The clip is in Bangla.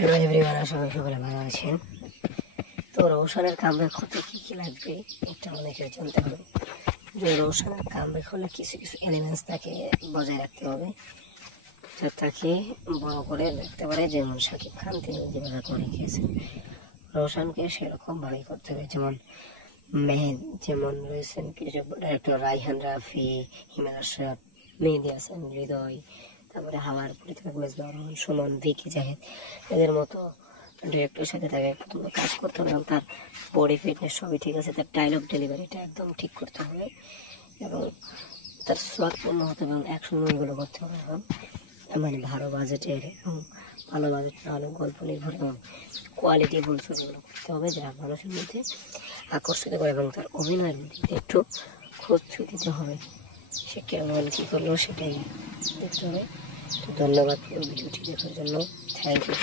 হ্যালো এভরিওয়ান, আশা করি সকলে ভালো আছেন। তো রওশনের কামব্যাক হতে কী কী লাগবে এটা অনেকের জানতে হবে। যে রওশনের কামব্যাক হলে কিছু কিছু এলিমেন্টস তাকে বজায় রাখতে হবে, যা তাকে বড় করে রাখতে পারে। যেমন শাকিব খান তিনি যেভাবে করে রেখেছেন, রওশনকে সেরকমভাবেই করতে হবে। যেমন যেমন রয়েছেন কিছু ডাইরেক্টর রায়হান রাফি, হিমেল আশরাফ, মেহেদী হাসান, হৃদয়, তারপরে হাওয়ার পরিচালক মেজবাহুর রহমান সুমন, ভিকি জাহেদ, এদের মতো ডিরেক্টরের সাথে তাকে প্রথম কাজ করতে হবে এবং তার বডি ফিটনেস সবই ঠিক আছে, তার ডায়লগ ডেলিভারিটা একদম ঠিক করতে হবে এবং তার স্বাদপূর্ণ হতে হবে এবং অ্যাকশন মুভিগুলো করতে হবে। এবং মানে ভালো বাজেটের এবং ভালো বাজেট না হলেও গল্প নির্ভর এবং কোয়ালিটিফুল ছবিগুলো করতে হবে, যা মানুষের মধ্যে আকর্ষিত করে। এবং তার অভিনয়ের মধ্যে একটু খোঁজ দিতে হবে, সে কেমন কী করলো সেটাই দেখতে হবে। তো ধন্যবাদ পুরো ভিডিওটি দেখার জন্য, থ্যাংক ইউ।